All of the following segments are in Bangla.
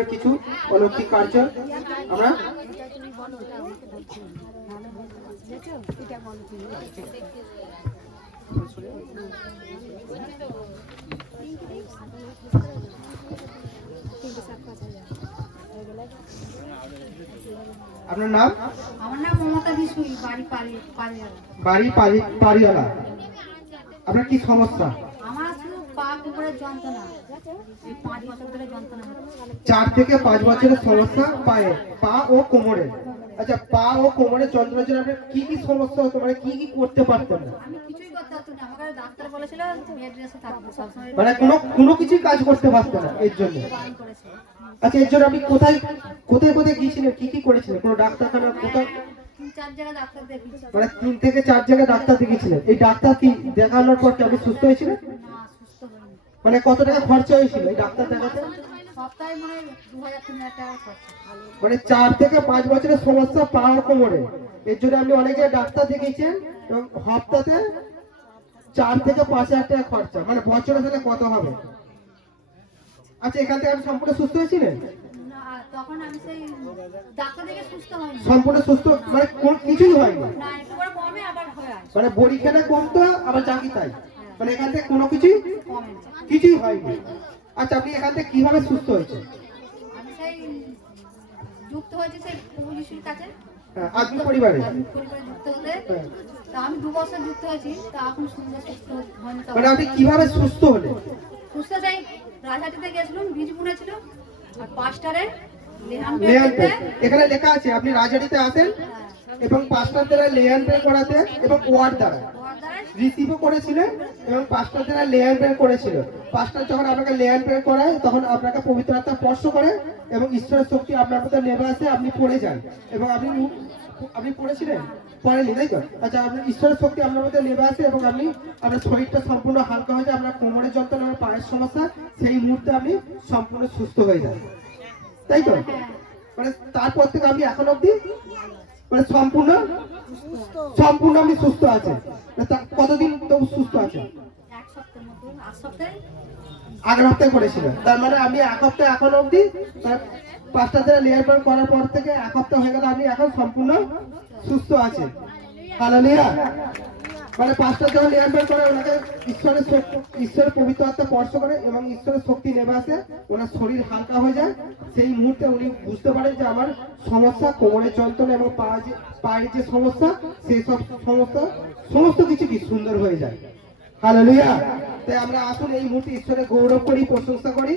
ঠাকুরের কিছু অলৌকিক কার্য আমরা আপনার নাম? আমার নাম মমতা বিশুই বাড়ি পাড়ি পাড়িয়ালা বাড়ি পারি পারিওয়ালা আপনার কি সমস্যা? চার থেকে পাঁচ বছরের সমস্যা পায়ে পা ও কোমরে। আচ্ছা পা ও কোমরে যন্ত্রণার জন্য আপনার কি কি সমস্যা হতো মানে কি কি করতে পারতেন? না। মানে কোনো কোনো কিছুই কাজ করতে পারতেন না এর জন্য? আচ্ছা এর জন্য আপনি কোথায় কোথায় কোথায় গিয়েছিলেন কি কি করেছিলেন? কোনো ডাক্তারখানা কোথায় মানে তিন থেকে চার জায়গায় ডাক্তার দেখিয়েছিলেন। এই ডাক্তার কি দেখানোর পর কি আপনি সুস্থ হয়েছিলেন? মানে কত টাকা খরচা হয়েছিল? এই ডাক্তার দেখাতে? মানে চার থেকে পাঁচ বছরের সমস্যা পা ও কোমরে এর জন্য আপনি অনেক ডাক্তার দেখিয়েছেন এবং হপ্তাতে চার থেকে পাঁচ হাজার টাকা খরচা। মানে বছরে তাহলে কত হবে? আচ্ছা এখান থেকে আপনি সম্পূর্ণ সুস্থ হয়েছিলেন? সম্পূর্ণ সুস্থ? মানে কোন কিছুই হয়নি? হয়। মানে খেলে কমতো আবার চাকি তাই? মানে এখান থেকে কোনো কিছুই কিছুই হয়নি। আচ্ছা আপনি এখান থেকে কীভাবে সুস্থ হয়েছে যুক্ত হয়েছি সেই প্রভু যিশুর কাছে। হ্যাঁ, পরিবারে? যুক্ত হতে। হ্যাঁ। তা আমি দু বছর যুক্ত হয়েছি তা এখন সুন্দর সুস্থ মানে আপনি কীভাবে সুস্থ হলেন? সুস্থ সেই রাজহাটিতে গেছিলাম বীজ বুনেছিল আর পাঁচটারে এখানে লেখা আছে আপনি রাজবাড়িতে আসেন এবং পাঁচটার দ্বারা লেয়ান বের করাতে এবং ওয়ার্ড দ্বারা। রিসিভও করেছিলেন এবং পাঁচটার দ্বারা লেয়ার বের করেছিল। পাঁচটা যখন আপনাকে লেয়ার বের করায়, তখন আপনাকে পবিত্র আত্মা স্পর্শ করে এবং ঈশ্বরের শক্তি আপনার মধ্যে নেমে আসে, আপনি পড়ে যান। এবং আপনি আপনি পড়েছিলেন? পড়েনি তাই তো? আচ্ছা আপনার ঈশ্বরের শক্তি আপনার মধ্যে নেমে আসে এবং আপনি, আপনার শরীরটা সম্পূর্ণ হালকা হয়ে যায়, আপনার কোমরের যন্ত্রণা আপনার পায়ের সমস্যা, সেই মুহূর্তে আপনি সম্পূর্ণ সুস্থ হয়ে যান। তাই তো? মানে তারপর থেকে আপনি এখন অব্দি মানে সম্পূর্ণ সম্পূর্ণ আপনি সুস্থ আছেন তা- কতদিন তবু সুস্থ আছেন আগের হপ্তাহে করেছিল। তার মানে আমি এক সপ্তাহ এখন অবধি পাঁচটা দিনে লেয়ার পর করার পর থেকে এক সপ্তাহ হয়ে গেল আমি এখন সম্পূর্ণ সুস্থ আছেন হালেলুয়া মানে পাঁচটা লেয়ার বের করে, ওনাকে ঈশ্বরের ঈশ্বরের পবিত্র আত্মা স্পর্শ করে এবং ঈশ্বরের শক্তি নেমে আসে, ওনার শরীর হালকা হয়ে যায়। সেই মুহূর্তে উনি বুঝতে পারেন যে আমার সমস্যা কোমরের যন্ত্রণা এবং পায়ের যে সমস্যা, সেই সব সমস্যা, সমস্ত কিছু কি সুন্দর হয়ে যায়। হালেলুয়া তাই আমরা আসুন, এই মুহূর্তে ঈশ্বরের গৌরব করি, প্রশংসা করি।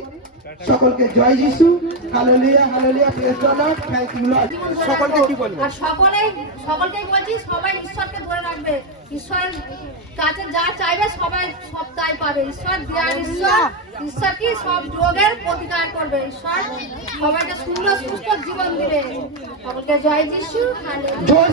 সকলকে জয় যিশু hallelujah hallelujah praise the lord thank you lord সকলকে কি বলব? আর সকলেই সকলকেই বলছি সবাই ঈশ্বরকে ধরে রাখবে। ঈশ্বরের কাছে যা চাইবে সবাই সব তাই পাবে। ঈশ্বর দেয়ার ঈশ্বর ঈশ্বর কি সব রোগের প্রতিকার করবে? ঈশ্বর সবাইকে সুন্দর সুস্থ জীবন দিবে। সকলকে জয় যিশু হালেলুয়া।